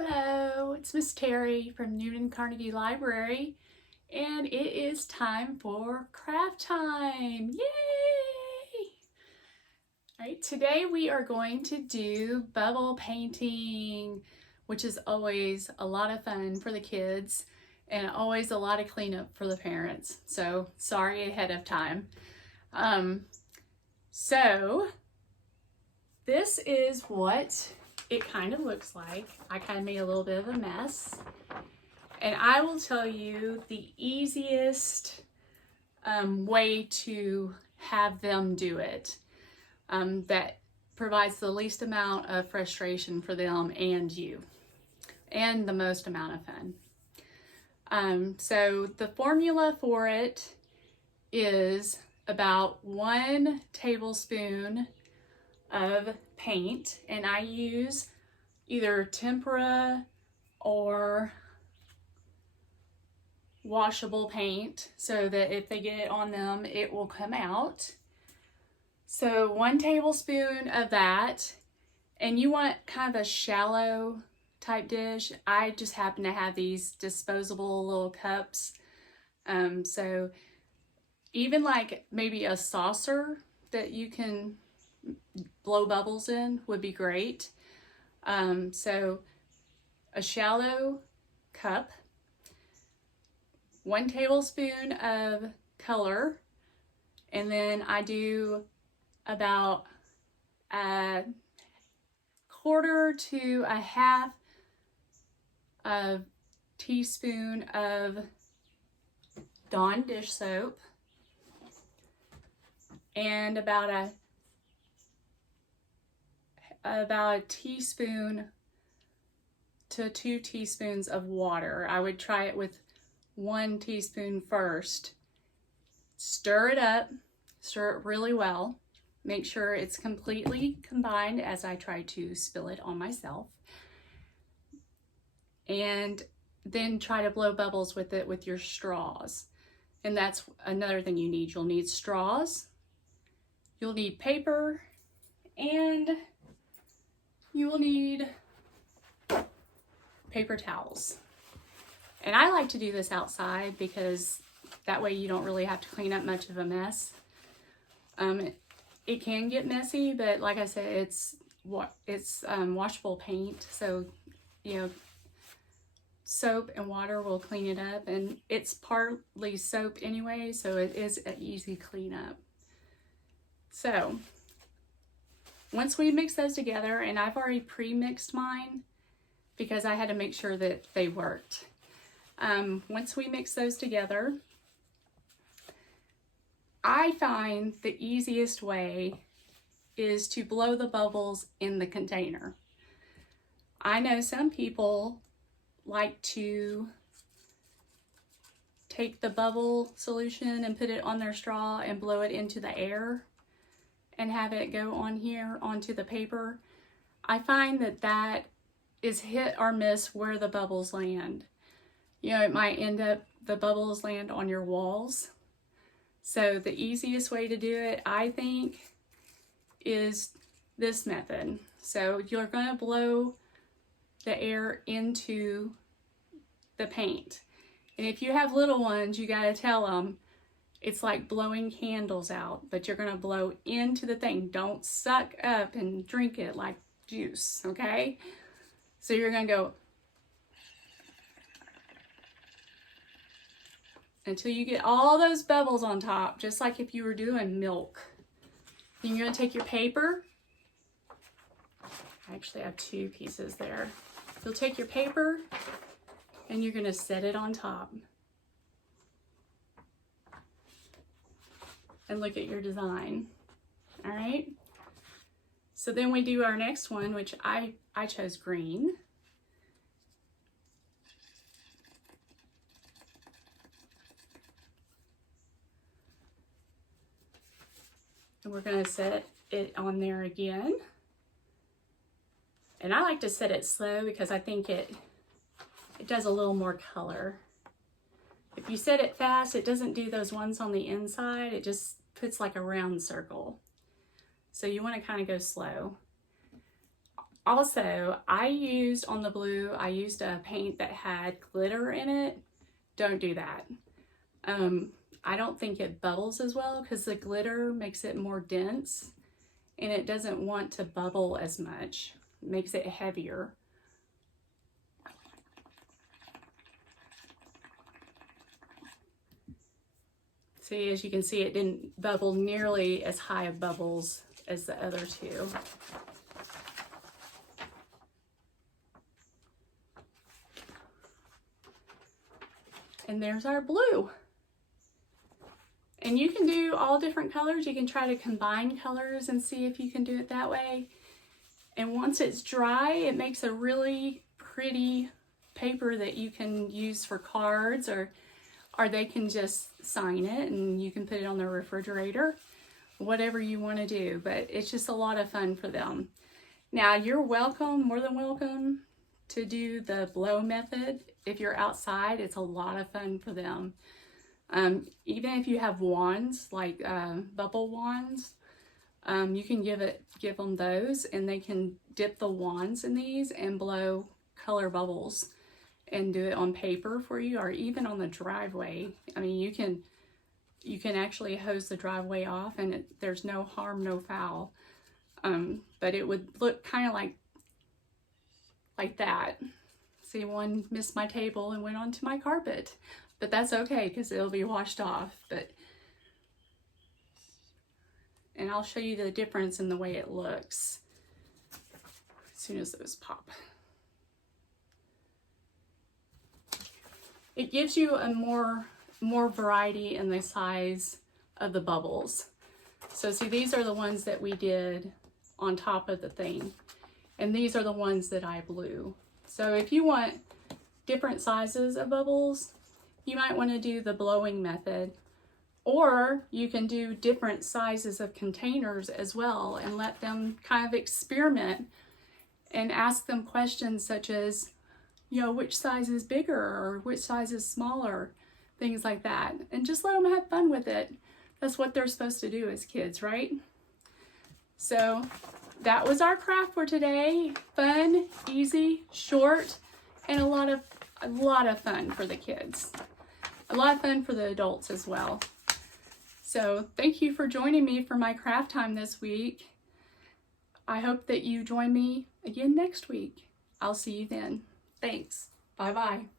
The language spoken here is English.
Hello, it's Miss Terry from Newton Carnegie Library, and it is time for craft time. Yay! All right, today we are going to do bubble painting, which is always a lot of fun for the kids and always a lot of cleanup for the parents. So sorry ahead of time. So this is what it kind of looks like. I kind of made a little bit of a mess. And I will tell you the easiest way to have them do it that provides the least amount of frustration for them and you, and the most amount of fun. So the formula for it is about 1 tablespoon of paint, and I use either tempera or washable paint so that if they get it on them it will come out. So 1 tablespoon of that, and you want kind of a shallow type dish. I just happen to have these disposable little cups, so even like maybe a saucer that you can blow bubbles in would be great. So a shallow cup, 1 tablespoon of color, and then I do about a quarter to a half a teaspoon of Dawn dish soap, and about a teaspoon to 2 teaspoons of water. I would try it with 1 teaspoon first. Stir it up, stir it really well. Make sure it's completely combined as I try to spill it on myself. And then try to blow bubbles with it with your straws. And that's another thing you need. You'll need straws, you'll need paper, and you will need paper towels. And I like to do this outside because that way you don't really have to clean up much of a mess. It can get messy, but like I said, it's washable paint, so soap and water will clean it up, and it's partly soap anyway, so it is an easy cleanup. So once we mix those together, and I've already pre-mixed mine because I had to make sure that they worked. Once we mix those together, I find the easiest way is to blow the bubbles in the container. I know some people like to take the bubble solution and put it on their straw and blow it into the air and have it go on here onto the paper. I find that is hit or miss where the bubbles land. It might end up the bubbles land on your walls. So the easiest way to do it, I think, is this method. So you're going to blow the air into the paint. And if you have little ones, you got to tell them it's like blowing candles out, but you're going to blow into the thing. Don't suck up and drink it like juice, okay? So you're going to go until you get all those bubbles on top, just like if you were doing milk. Then you're going to take your paper. I actually have 2 pieces there. You'll take your paper and you're going to set it on top. And look at your design. All right. So then we do our next one, which I chose green. And we're going to set it on there again. And I like to set it slow because I think it does a little more color. If you set it fast, it doesn't do those ones on the inside. It just puts like a round circle. So you want to kind of go slow. Also, I used on the blue, I used a paint that had glitter in it. Don't do that. I don't think it bubbles as well because the glitter makes it more dense and it doesn't want to bubble as much. It makes it heavier. See, as you can see, it didn't bubble nearly as high of bubbles as the other two. And there's our blue. And you can do all different colors. You can try to combine colors and see if you can do it that way. And once it's dry, it makes a really pretty paper that you can use for cards, or they can just sign it and you can put it on their refrigerator, whatever you want to do. But it's just a lot of fun for them. Now, you're welcome, more than welcome, to do the blow method. If you're outside, it's a lot of fun for them. Even if you have wands, like bubble wands, you can give them those, and they can dip the wands in these and blow color bubbles and do it on paper for you, or even on the driveway. I mean, you can actually hose the driveway off, and there's no harm, no foul. But it would look kind of like that. See, one missed my table and went onto my carpet, but that's okay because it'll be washed off. And I'll show you the difference in the way it looks as soon as those pop. It gives you a more variety in the size of the bubbles. So see, these are the ones that we did on top of the thing, and these are the ones that I blew. So if you want different sizes of bubbles, you might want to do the blowing method, or you can do different sizes of containers as well and let them kind of experiment and ask them questions such as, you know, which size is bigger or which size is smaller, things like that. And just let them have fun with it. That's what they're supposed to do as kids, right? So that was our craft for today. Fun, easy, short, and a lot of fun for the kids. A lot of fun for the adults as well. So thank you for joining me for my craft time this week. I hope that you join me again next week. I'll see you then. Thanks. Bye-bye.